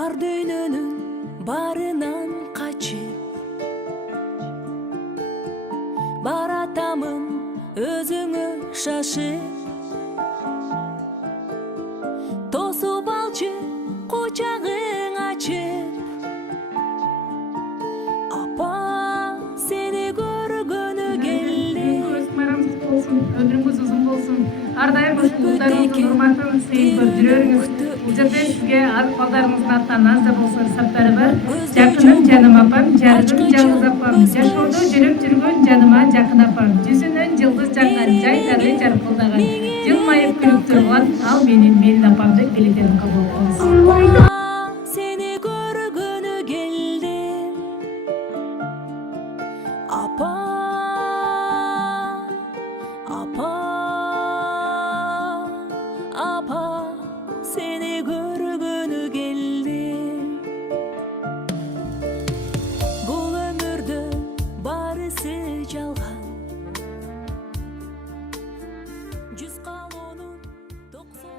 Бар дүйнөнүн барынан качып баратамын өзүңө шашып тосуп алчы кучагың ачып апа сени көргөнү келдим Ömrünüz uzun olsun. Ardayım muhtarımızın hurmatın seyir görürüz. Bu жерде sizge balдарыңыздын атынан назда болсын саптары бар. Жақыным жаным апам, жарым жалғыз апам. Жашоодо жүрүп жүргөн жаныма жакын апам. Жүзүнөн жылдыз жаккан, жайдары жаркылдаган. Жылмайып күлүп турган ал менин апамды билетем кабыл болсун. Seni görgөнү келдим апа апа апа seni görgөнү келдим бул өмүрдө барысы жалган жүз калоонун 90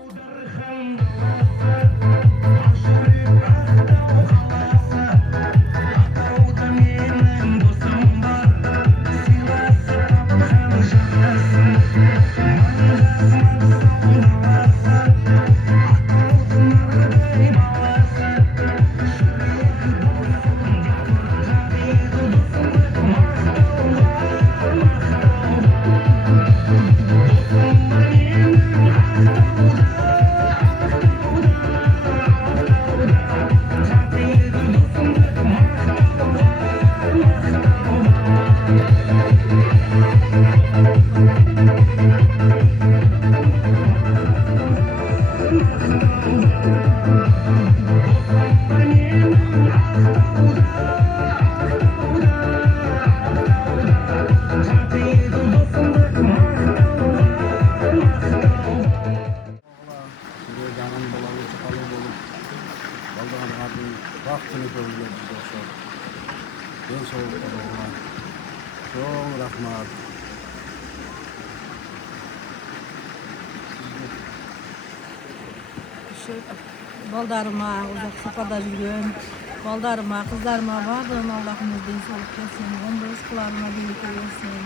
Vaktini görürler bize oşar. Ben soğuklar oğlan. Çok rahmat. Baldarıma, uzak safhada жүрген, baldarıma, kızlarıma bardığına Allah'ın özdeyi sağlık versin, onda ışkılarına birlikte versin.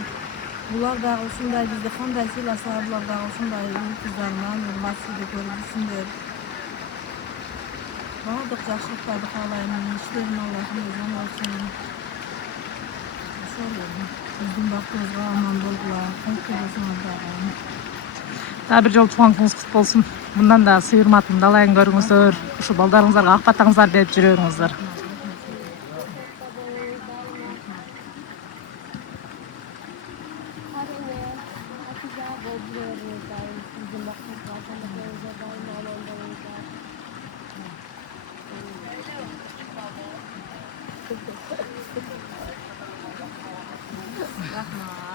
Bular da uşunday bizde qanday siylasa, bular da uşunday kızlarına hürmatsızlık görürsünler. Bardıq yaxşılıqları qalayım, işlerin Allah'ın özden olsun. Bizдің бақытымызға аман болғыла, қайтып болсыңыздарға. Daha bir жол туғаныңыз құт болсын. Bundan da сый hurmatымды алайын көріңіздер. Ушу балдарыңыздарга ак батаңыздар берип жүрөңүздөр. Rahmat.